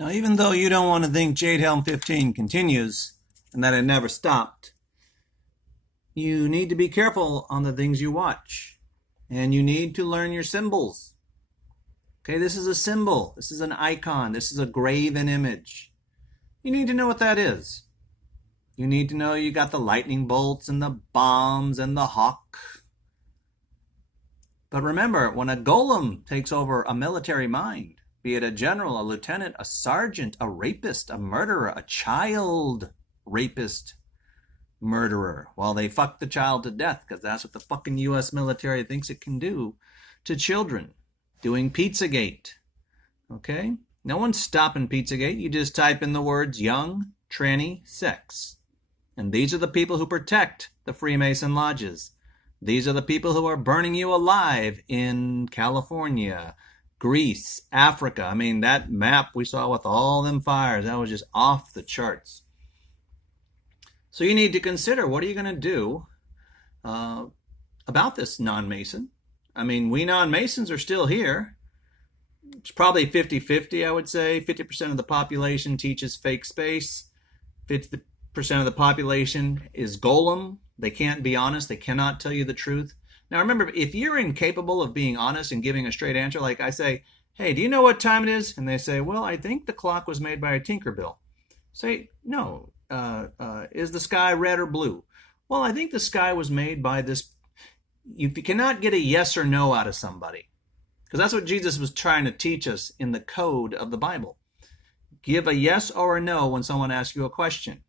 Now, even though you don't want to think Jade Helm 15 continues and that it never stopped, you need to be careful on the things you watch. And you need to learn your symbols. Okay, this is a symbol. This is an icon. This is a graven image. You need to know what that is. You need to know you got the lightning bolts and the bombs and the hawk. But remember, when a golem takes over a military mind, be it a general, a lieutenant, a sergeant, a rapist, a murderer, a child rapist, murderer, well, they fuck the child to death because that's what the fucking U.S. military thinks it can do to children. Doing Pizzagate. Okay? No one's stopping Pizzagate. You just type in the words young, tranny, sex. And these are the people who protect the Freemason lodges. These are the people who are burning you alive in California, Greece, Africa. I mean, that map we saw with all them fires, that was just off the charts. So you need to consider, what are you going to do about this non-Mason? I mean, we non-Masons are still here. It's probably 50-50, I would say. 50% of the population teaches fake space. 50% of the population is golem. They can't be honest. They cannot tell you the truth. Now, remember, if you're incapable of being honest and giving a straight answer, like I say, hey, do you know what time it is? And they say, well, I think the clock was made by a Tinkerbell. Say, no. Is the sky red or blue? Well, I think the sky was made by this. You cannot get a yes or no out of somebody, because that's what Jesus was trying to teach us in the code of the Bible. Give a yes or a no when someone asks you a question.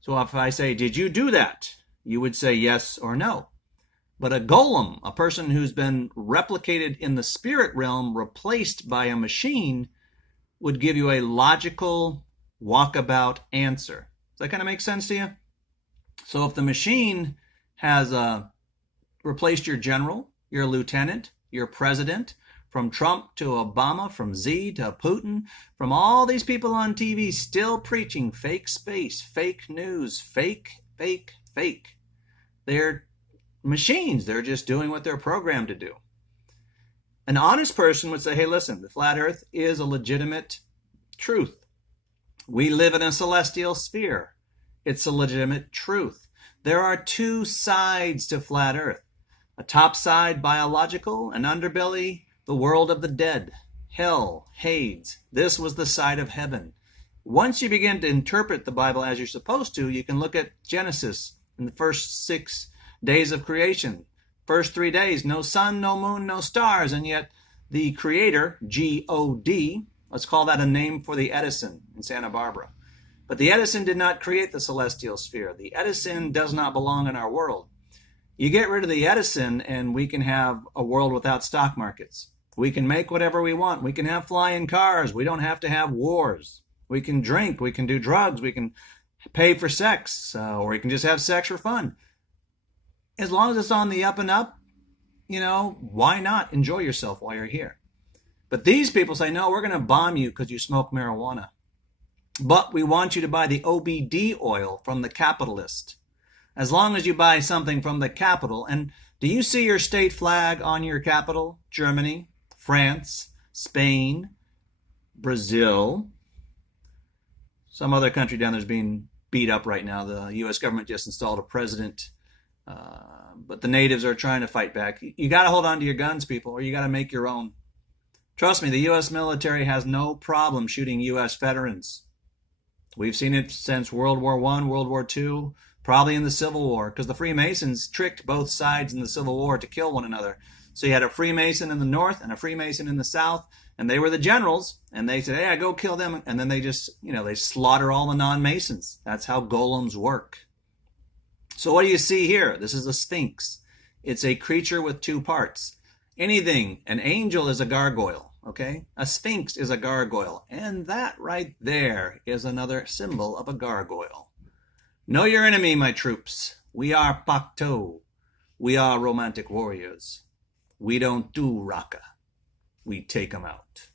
So if I say, did you do that? You would say yes or no. But a golem, a person who's been replicated in the spirit realm, replaced by a machine, would give you a logical walkabout answer. Does that kind of make sense to you? So if the machine has replaced your general, your lieutenant, your president, from Trump to Obama, from Z to Putin, from all these people on TV still preaching fake space, fake news, fake. They're machines. They're just doing what they're programmed to do. An honest person would say, hey, listen, the flat earth is a legitimate truth. We live in a celestial sphere. It's a legitimate truth. There are two sides to flat earth. A top side, biological, an underbelly, the world of the dead, hell, Hades. This was the side of heaven. Once you begin to interpret the Bible as you're supposed to, you can look at Genesis in the first 6 days of creation. First 3 days, no sun, no moon, no stars, and yet the Creator, G-O-D, let's call that a name for the Edison in Santa Barbara. But the Edison did not create the celestial sphere. The Edison does not belong in our world. You get rid of the Edison and we can have a world without stock markets. We can make whatever we want. We can have flying cars. We don't have to have wars. We can drink. We can do drugs. We can pay for sex, or we can just have sex for fun. As long as it's on the up and up, why not enjoy yourself while you're here? But these people say, no, we're going to bomb you because you smoke marijuana. But we want you to buy the OBD oil from the capitalist. As long as you buy something from the capital. And do you see your state flag on your capital? Germany, France, Spain, Brazil. Some other country down there's being beat up right now. The U.S. government just installed a president. But the natives are trying to fight back. You got to hold on to your guns, people, or you got to make your own. Trust me, the U.S. military has no problem shooting U.S. veterans. We've seen it since World War I, World War II, probably in the Civil War, because the Freemasons tricked both sides in the Civil War to kill one another. So you had a Freemason in the North and a Freemason in the South, and they were the generals, and they said, hey, go kill them. And then they just, they slaughter all the non-Masons. That's how golems work. So what do you see here? This is a sphinx. It's a creature with two parts. Anything, an angel is a gargoyle, okay? A sphinx is a gargoyle. And that right there is another symbol of a gargoyle. Know your enemy, my troops. We are Pacto. We are romantic warriors. We don't do raka. We take them out.